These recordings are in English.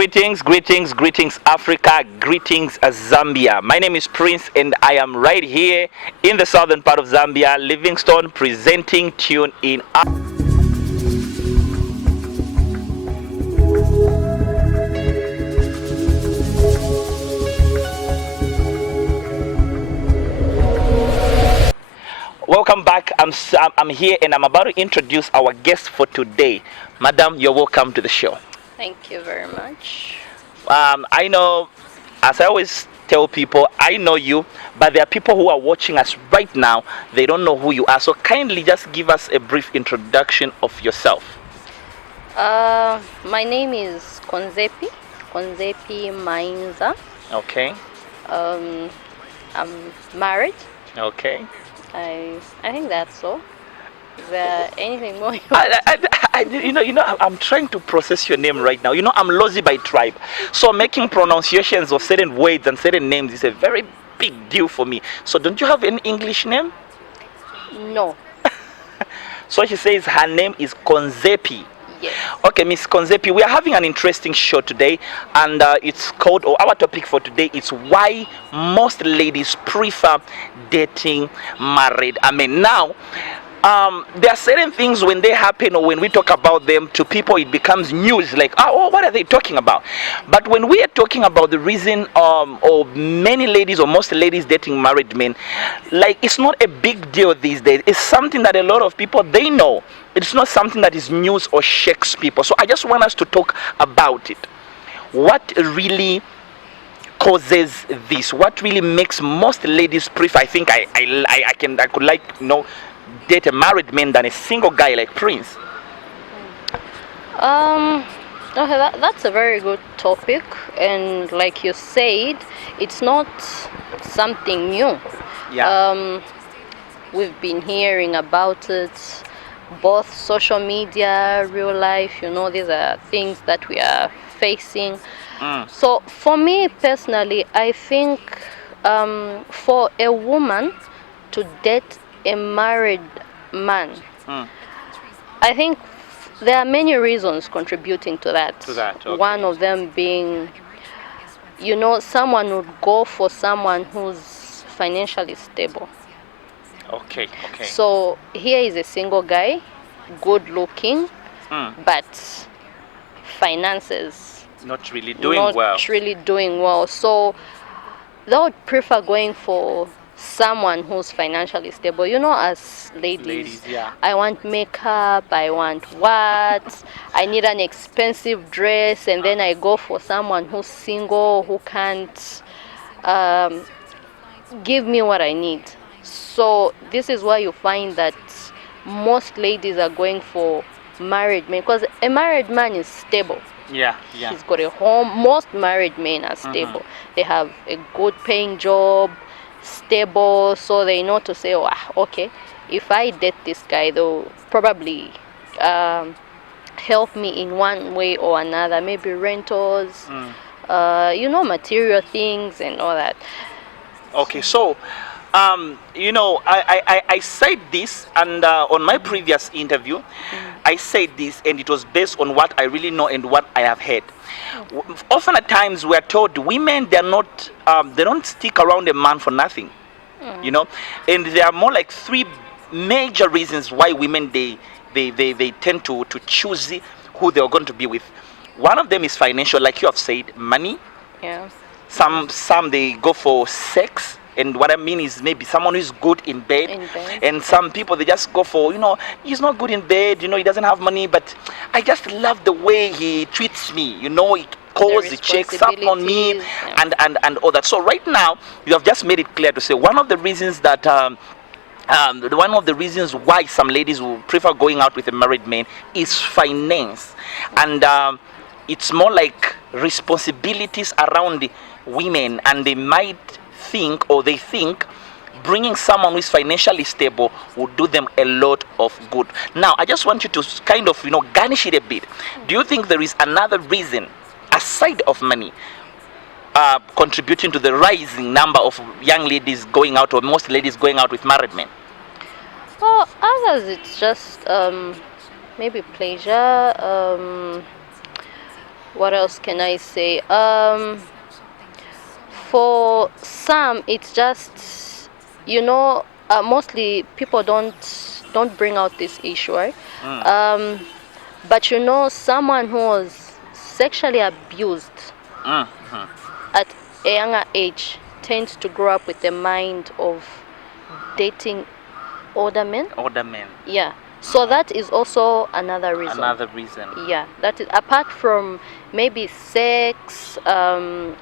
Greetings, Africa, greetings, Zambia. My name is Prince, and I am right here in the southern part of Zambia, Livingstone, presenting TuneIn. Welcome back. I'm here, and I'm about to introduce our guest for today. Madam, you're welcome to the show. Thank you very much. I know, as I always tell people, I know you, but there are people who are watching us right now. They don't know who you are. So kindly just give us a brief introduction of yourself. My name is Konzepi Mainza. Okay. I'm married. Okay. I think that's all. Is there anything more? I'm trying to process your name right now. I'm Lozi by tribe, so making pronunciations of certain words and certain names is a very big deal for me. So don't you have any English name? No. So she says her name is Konzepi. Yes. Okay, Miss Konzepi, we are having an interesting show today, and it's called, or our topic for today is why most ladies prefer dating married. Now, there are certain things when they happen or when we talk about them to people, it becomes news, like, oh, what are they talking about? But when we are talking about the reason of many ladies or most ladies dating married men, like, it's not a big deal these days. It's something that a lot of people, they know. It's not something that is news or shakes people. So I just want us to talk about it. What really causes this? What really makes most ladies prefer? I think I could date a married man than a single guy like Prince. Okay, that's a very good topic, and like you said, it's not something new. Yeah. We've been hearing about it, both social media, real life. These are things that we are facing. So for me personally, I think for a woman to date a married man, I think there are many reasons contributing to that. Okay. One of them being, someone would go for someone who's financially stable. Okay. So here is a single guy, good looking, but finances not really doing well. So they would prefer going for someone who's financially stable. As ladies, yeah. I want makeup, I want what, I need an expensive dress, and then I go for someone who's single, who can't give me what I need. So this is why you find that most ladies are going for married men, because a married man is stable. Yeah. He's got a home. Most married men are stable. They have a good paying job, stable, so they know to say, okay, if I date this guy, they'll probably help me in one way or another, maybe rentals, material things and all that. Okay, so I said this, and on my previous interview, I said this, and it was based on what I really know and what I have heard. Often at times we are told women, they don't stick around a man for nothing, and there are more like three major reasons why women they tend to choose who they are going to be with. One of them is financial, like you have said, money. Yeah. Some they go for sex. And what I mean is maybe someone who's good in bed. And some people, they just go for, he's not good in bed, he doesn't have money, but I just love the way he treats me, he calls, he checks up on me, yeah. and all that. So right now, you have just made it clear to say one of the reasons that one of the reasons why some ladies will prefer going out with a married man is finance. And it's more like responsibilities around the women, and they think bringing someone who is financially stable will do them a lot of good. Now, I just want you to kind of, garnish it a bit. Do you think there is another reason aside of money contributing to the rising number of young ladies going out, or most ladies going out with married men? Well, others, it's just maybe pleasure. What else can I say? For some, it's just, mostly people don't bring out this issue, right? Mm. But someone who was sexually abused Mm. at a younger age tends to grow up with the mind of dating older men. Older men. Yeah. So that is also another reason. Another reason. Yeah, that is apart from maybe sex,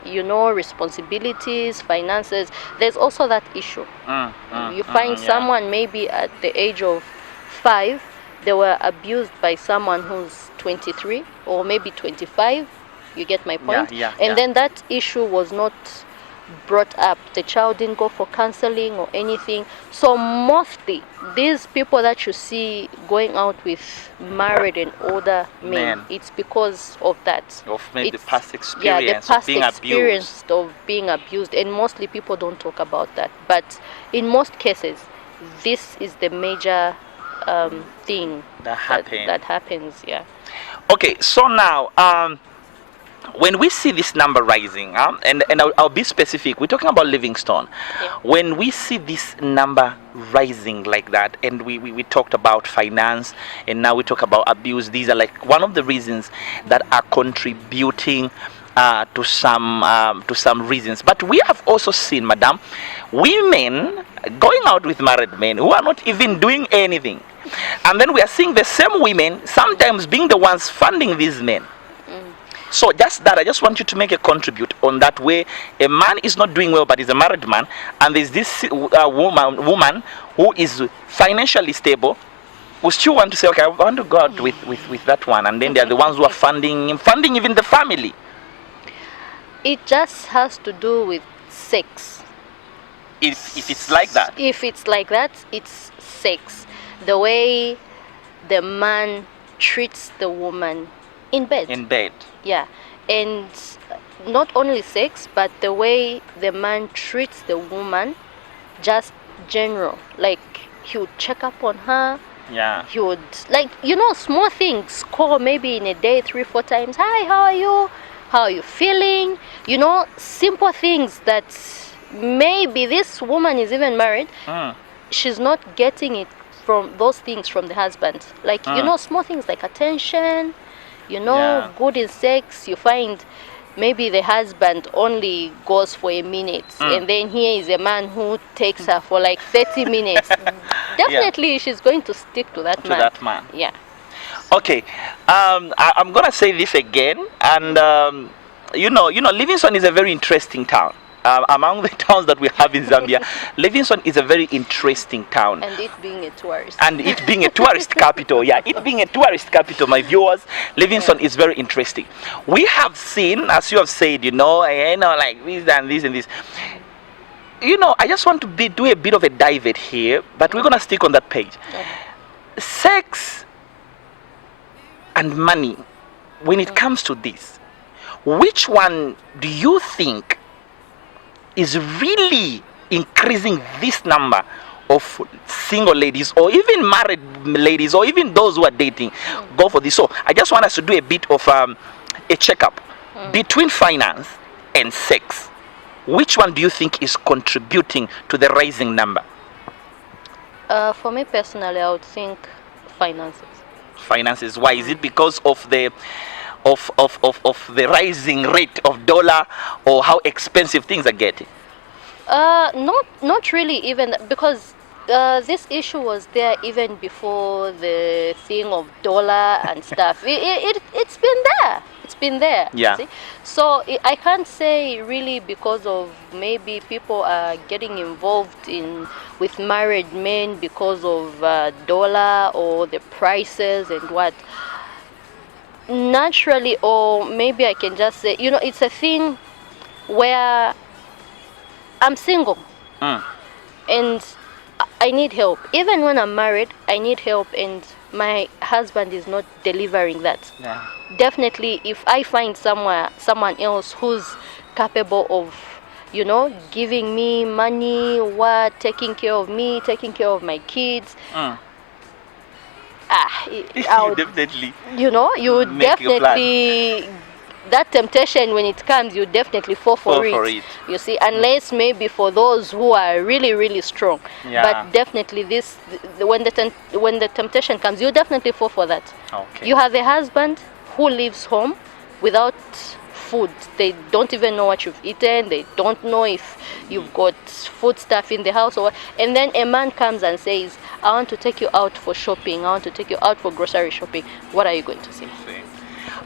responsibilities, finances. There's also that issue. You find someone maybe at the age of 5, they were abused by someone who's 23 or maybe 25. You get my point? And then that issue was not brought up. The child didn't go for counseling or anything. So mostly these people that you see going out with married and older men, it's because of that. Of maybe the past experience, yeah, the past of being experience abused. of being abused, and mostly people don't talk about that. But in most cases, this is the major thing that happens. Yeah. Okay, so now when we see this number rising, and I'll be specific, we're talking about Livingstone. Yeah. When we see this number rising like that, and we talked about finance, and now we talk about abuse, these are like one of the reasons that are contributing to some reasons. But we have also seen, madam, women going out with married men who are not even doing anything. And then we are seeing the same women sometimes being the ones funding these men. So just that, I just want you to make a contribute on that way. A man is not doing well, but he's a married man, and there's this woman who is financially stable, who still want to say, okay, I want to go out with that one, and then they are the ones who are funding even the family. It just has to do with sex. If it's like that. If it's like that, it's sex. The way the man treats the woman in bed. In bed. Yeah. And not only sex, but the way the man treats the woman, just general. Like, he would check up on her. Yeah. He would, like, small things. Call maybe in a day 3-4 times. Hi, how are you? How are you feeling? Simple things that maybe this woman is even married. She's not getting it from those things from the husband. Like, small things like attention, good in sex. You find maybe the husband only goes for a minute, and then here is a man who takes her for like 30 minutes. Definitely she's going to stick to that man. Yeah. Okay, I'm gonna say this again, and Livingstone is a very interesting town. Among the towns that we have in Zambia, Livingstone is a very interesting town. And it being a tourist. And it being a tourist capital, it being a tourist capital, my viewers, Livingstone is very interesting. We have seen, as you have said, like this and this and this. I just want to do a bit of a dive here, but we're gonna stick on that page. Sex and money, when it comes to this, which one do you think is really increasing this number of single ladies, or even married ladies, or even those who are dating, go for this? So I just want us to do a bit of a checkup between finance and sex. Which one do you think is contributing to the rising number? For me personally, I would think finances. Finances. Why? Is it because of the the rising rate of dollar, or how expensive things are getting? Not really, even because this issue was there even before the thing of dollar and stuff. It's been there. It's been there. Yeah. See? So I can't say really because of maybe people are getting involved with married men because of dollar or the prices and what. Naturally, or maybe I can just say, it's a thing where I'm single and I need help. Even when I'm married, I need help, and my husband is not delivering that. Yeah. Definitely, if I find someone else who's capable of, giving me money, taking care of me, taking care of my kids, I would, definitely, you would definitely that temptation, when it comes, you definitely fall for it. You see, unless maybe for those who are really, really strong. Yeah. But definitely when the temptation comes, you definitely fall for that. Okay. You have a husband who leaves home without food. They don't even know what you've eaten. They don't know if you've got food stuff in the house or what. And then a man comes and says, I want to take you out for shopping. I want to take you out for grocery shopping. What are you going to say?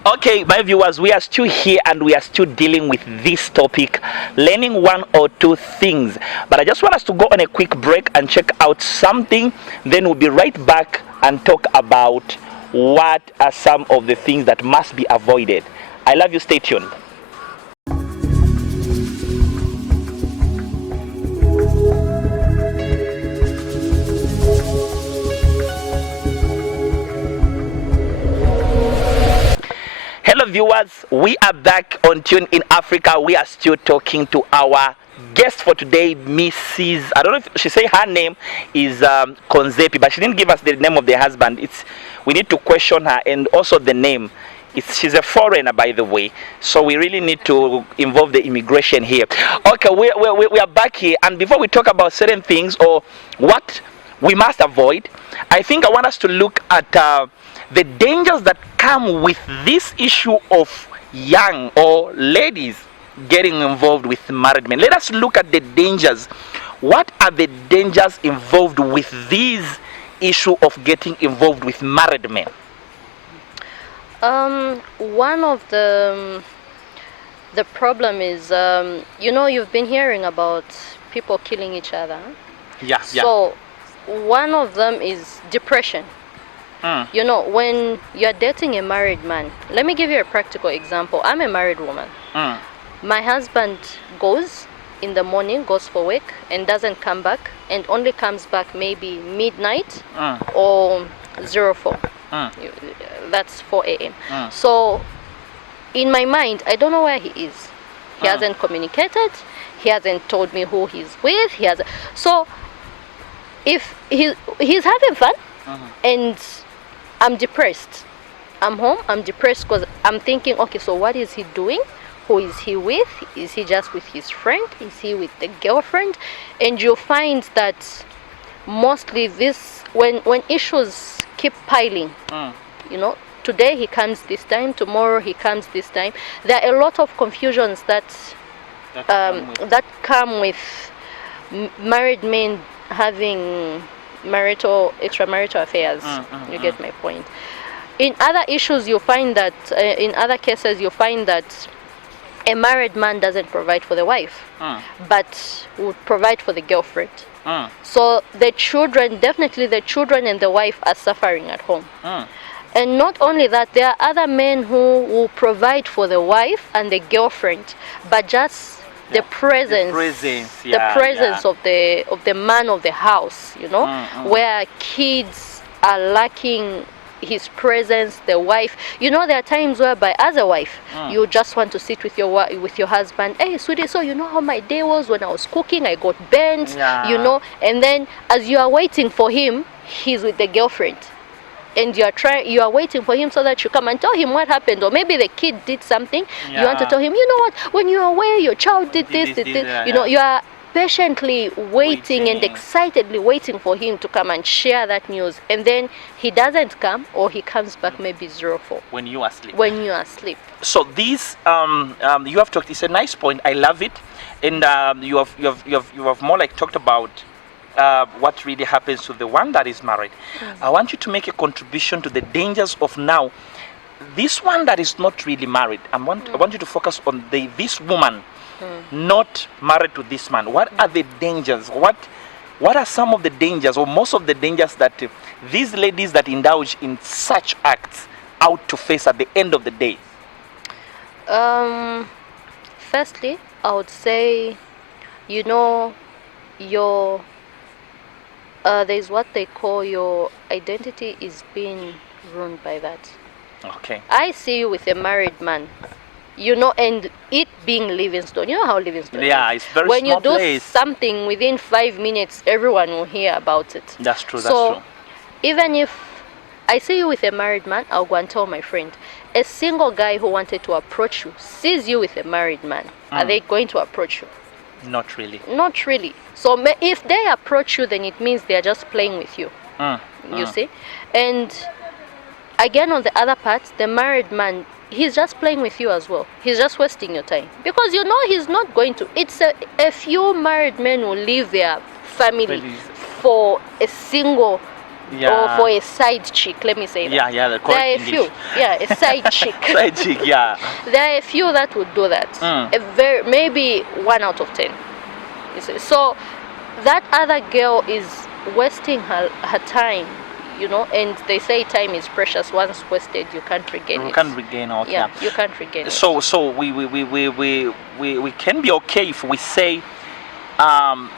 Okay, my viewers, we are still here and we are still dealing with this topic, learning one or two things. But I just want us to go on a quick break and check out something. Then we'll be right back and talk about what are some of the things that must be avoided. I love you. Stay tuned. Hello viewers, we are back on TuneIn Africa. We are still talking to our guest for today, Mrs. I don't know if she say her name is Konzepi, but she didn't give us the name of the husband. We need to question her, and also the name. She's a foreigner, by the way, so we really need to involve the immigration here. Okay, we are back here, and before we talk about certain things or what we must avoid, I think I want us to look at the dangers that come with this issue of young or ladies getting involved with married men. Let us look at the dangers. What are the dangers involved with this issue of getting involved with married men? One of the problem is, you've been hearing about people killing each other. Yeah. So one of them is depression. When you're dating a married man, let me give you a practical example. I'm a married woman. My husband goes in the morning, goes for work, and doesn't come back, and only comes back maybe midnight or 04. That's 4 a.m. So in my mind, I don't know where he is. He hasn't communicated. He hasn't told me who he's with. So if he's having fun, and I'm depressed. I'm home, I'm depressed because I'm thinking, okay, so what is he doing? Who is he with? Is he just with his friend? Is he with the girlfriend? And you'll find that mostly when issues keep piling, today he comes this time, tomorrow he comes this time. There are a lot of confusions that come with married men having extramarital affairs. You get my point. In other issues, you find that in other cases you find that a married man doesn't provide for the wife, but would provide for the girlfriend. So definitely the children and the wife are suffering at home. And not only that, there are other men who will provide for the wife and the girlfriend, but just the presence of the man of the house, where kids are lacking his presence, the wife. There are times whereby as a wife, you just want to sit with your husband. Hey, sweetie, so you know how my day was when I was cooking? I got burnt, and then as you are waiting for him, he's with the girlfriend. And you are waiting for him so that you come and tell him what happened, or maybe the kid did something. You want to tell him, you know what, when you are away, your child did this. You are patiently waiting and excitedly waiting for him to come and share that news, and then he doesn't come, or he comes back maybe 04 when you are asleep. So this you have talked, it's a nice point, I love it. And you have more like talked about what really happens to the one that is married. I want you to make a contribution to the dangers of now this one that is not really married. I want you to focus on this woman not married to this man. What are the dangers? What are some of the dangers, or most of the dangers, that these ladies that indulge in such acts out to face at the end of the day? Firstly, I would say, there's what they call your identity is being ruined by that. Okay. I see you with a married man, and it being Livingstone. You know how Livingstone is? It's very when small you do place. something within 5 minutes, everyone will hear about it. That's true. So even if I see you with a married man, I'll go and tell my friend. a single guy who wanted to approach you sees you with a married man, are they going to approach you? Not really. Not really. So if they approach you, then it means they are just playing with you. You see? And again, on the other part, the married man, he's just playing with you as well. He's just wasting your time. Because you know he's not going to. It's a few married men who leave their family for a single or for a side chick, let me say that. Yeah, the there are a few. Yeah, a side chick. Side chick, yeah. There are a few that would do that. Maybe 1 out of 10. You see? So that other girl is wasting her time, you know, and they say time is precious. Once wasted, you can't regain it. You can't regain it. Yeah, you can't regain it. So we can be okay if we say one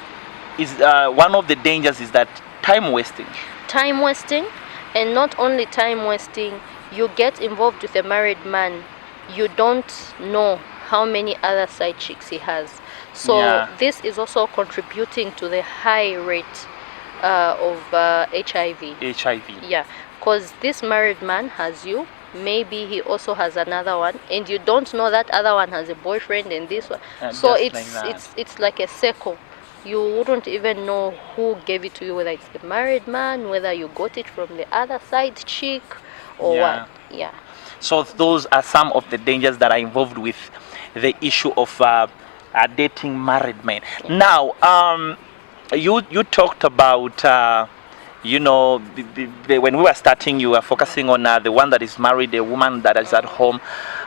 of the dangers is that time wasting. Time wasting, and not only time wasting, you get involved with a married man, you don't know how many other side chicks he has. So this is also contributing to the high rate of HIV. Yeah, because this married man has you, maybe he also has another one, and you don't know that other one has a boyfriend and this one. So it's like a circle. You wouldn't even know who gave it to you, whether it's the married man, whether you got it from the other side chick, or what. Yeah. So those are some of the dangers that are involved with the issue of dating married men. Now, you talked about you know, when we were starting, you were focusing on the one that is married, a woman that is at home,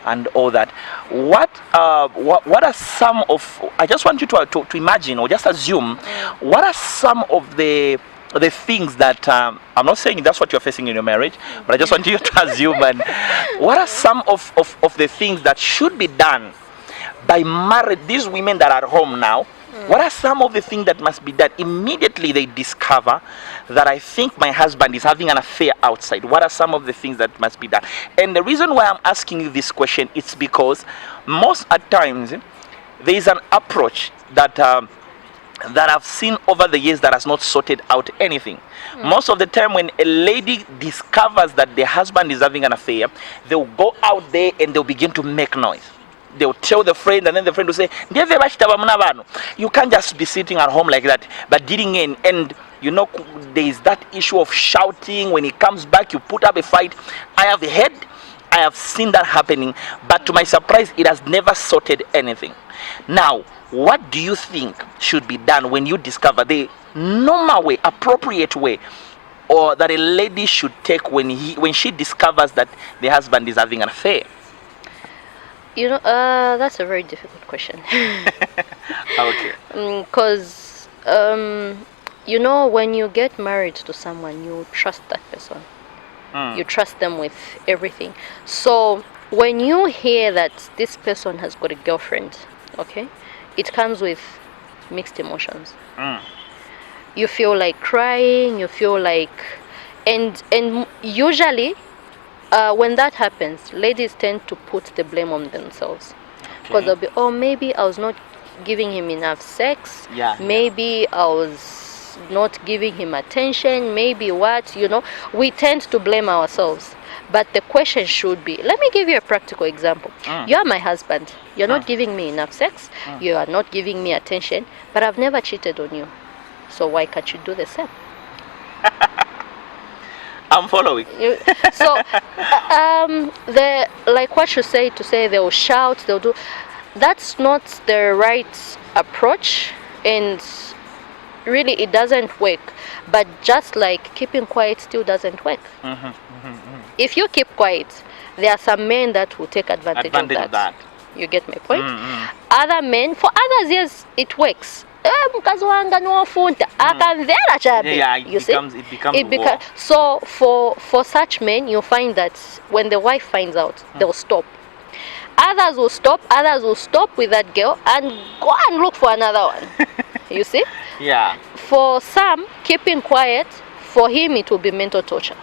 and all that. What are some of? I just want you to imagine or just assume. What are some of the things that I'm not saying that's what you're facing in your marriage, but I just want you to assume. And what are some of the things that should be done by these women that are at home now? What are some of the things that must be done immediately they discover that I think my husband is having an affair outside? What are some of the things that must be done? And the reason why I'm asking you this question is because most at times there is an approach that I've seen over the years that has not sorted out anything. Most of the time when a lady discovers that the husband is having an affair, they'll go out there and they'll begin to make noise. They'll tell the friend, and then the friend will say, you can't just be sitting at home like that, but dealing in. And you know, there is that issue of shouting. When he comes back, you put up a fight. I have seen that happening, but to my surprise, it has never sorted anything. Now, what do you think should be done when you discover the normal way, appropriate way, or that a lady should take when she discovers that the husband is having an affair? You know, that's a very difficult question. Okay. Because, you know, when you get married to someone, you trust that person. You trust them with everything. So when you hear that this person has got a girlfriend, okay, it comes with mixed emotions. You feel like crying, you feel like, and usually, when that happens, ladies tend to put the blame on themselves. Because they'll be, oh, maybe I was not giving him enough sex. Maybe I was not giving him attention. Maybe what, you know. We tend to blame ourselves. But the question should be, let me give you a practical example. You are my husband. You're not giving me enough sex. You are not giving me attention. But I've never cheated on you. So why can't you do the same? I'm following. So, like what you say, to say they'll shout, they'll do, that's not the right approach, and really it doesn't work. But just like keeping quiet still doesn't work. If you keep quiet, there are some men that will take advantage of that. You get my point? Other men, for others, yes, it works. It becomes so for such men, you find that when the wife finds out, they'll stop. Others will stop with that girl and go and look for another one. You see? Yeah. For some, keeping quiet, for him it will be mental torture.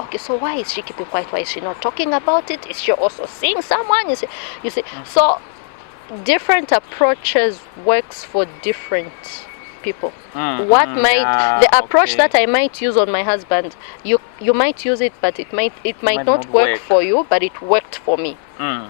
Okay, so why is she keeping quiet? Why is she not talking about it? Is she also seeing someone? You see? So different approaches works for different people. What might the approach okay. that I might use on my husband, you might use it, but it might Might not not work work. for you, but it worked for me.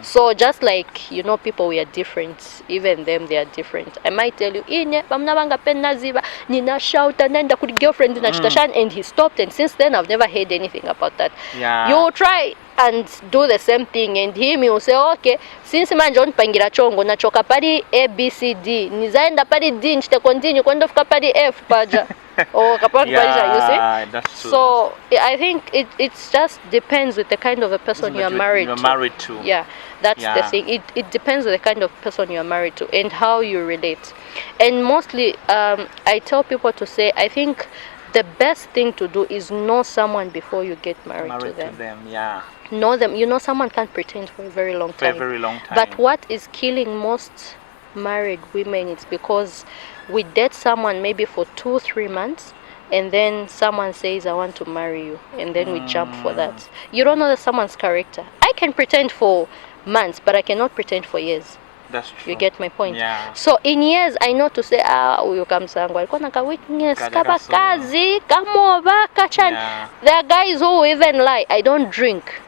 So just like, you know, people, we are different. Even them, they are different. I might tell you, "Ine, bamnabanga penna ziba, nina shouta nenda kuri girlfriend na chitashan," and he stopped. And since then, I've never heard anything about that. Yeah. You try and do the same thing, and him, you say, "Okay, since manje pangira chongo na choka pari A B C D, nizaenda pari D, nchite continue kwenda fika pari F paja." Or kapari paja, you see? That's true. So I think it's just depends with the kind of a person you are married You're to. married to. Yeah, that's the Yeah. thing. It depends on the kind of person you are married to and how you relate. And mostly, I tell people to say, I think the best thing to do is know someone before you get married to them. Yeah. Know them. You know, someone can't pretend for a very long For a time. very long time. But what is killing most married women is because we date someone maybe for 2-3 months, and then someone says, "I want to marry you," and then we jump for that. You don't know someone's character. I can pretend for months, but I cannot pretend for years. That's true. You get my point? Yeah. So in years, I know to say, huyu kamsangu alikuwa na ka weakness, kaba kazi, kamova, kachan. Yeah. There are guys who even lie, "I don't drink."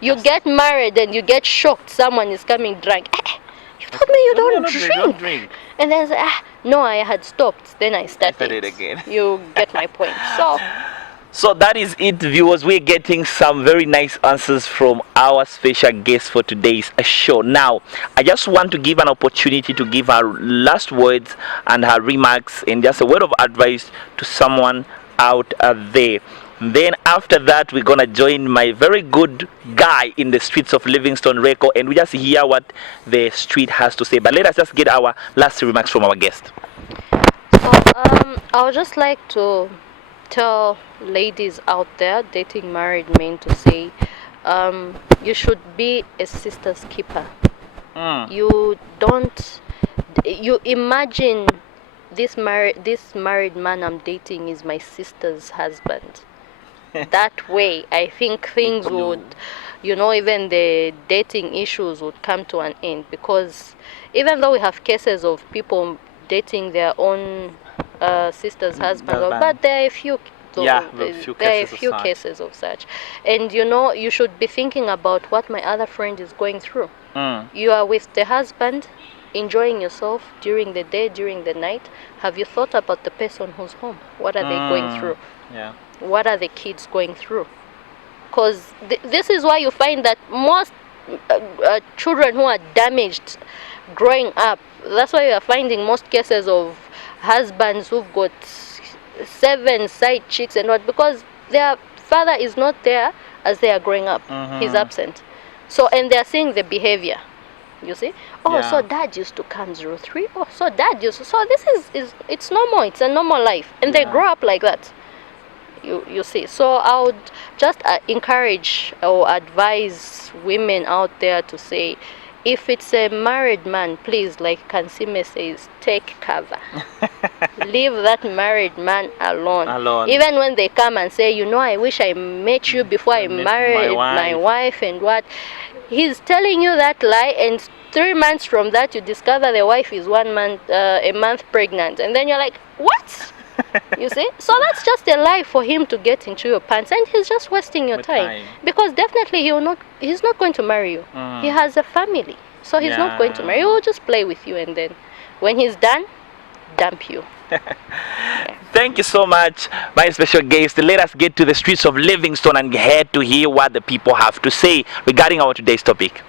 You get married and you get shocked someone is coming drunk. You told me you don't drink. And then say, no, I had stopped. Then I started again. You get my point. So that is it, viewers. We're getting some very nice answers from our special guest for today's show. Now, I just want to give an opportunity to give her last words and her remarks and just a word of advice to someone out there. Then after that, we're gonna join my very good guy in the streets of Livingston, Reco, and we just hear what the street has to say. But let us just get our last remarks from our guest. So I would just like to tell ladies out there dating married men to say, you should be a sister's keeper. You imagine this married man I'm dating is my sister's husband. That way, I think things would, even the dating issues would come to an end, because even though we have cases of people dating their own sister's husband, but there are a few. Cases of such. And you should be thinking about what my other friend is going through. You are with the husband, enjoying yourself during the day, during the night. Have you thought about the person who's home? What are they going through? Yeah. What are the kids going through? Because this is why you find that most children who are damaged growing up, that's why you are finding most cases of husbands who've got 7 side chicks and what, because their father is not there as they are growing up. He's absent. So, and they are seeing the behavior. You see? So dad used to come 03. So dad used to. So this is it's normal. It's a normal life. And they grow up like that. You see. So I would just encourage or advise women out there to say, if it's a married man, please, like Kansime says, take cover. Leave that married man alone. Even when they come and say, I wish I met you before I married my wife and what. He's telling you that lie, and 3 months from that, you discover the wife is a month pregnant. And then you're like, what? You see? So that's just a lie for him to get into your pants, and he's just wasting your time. Because definitely he's not going to marry you. He has a family. So he's not going to marry you. He'll just play with you, and then when he's done, dump you. Thank you so much, my special guest. Let us get to the streets of Livingston and head to hear what the people have to say regarding our today's topic.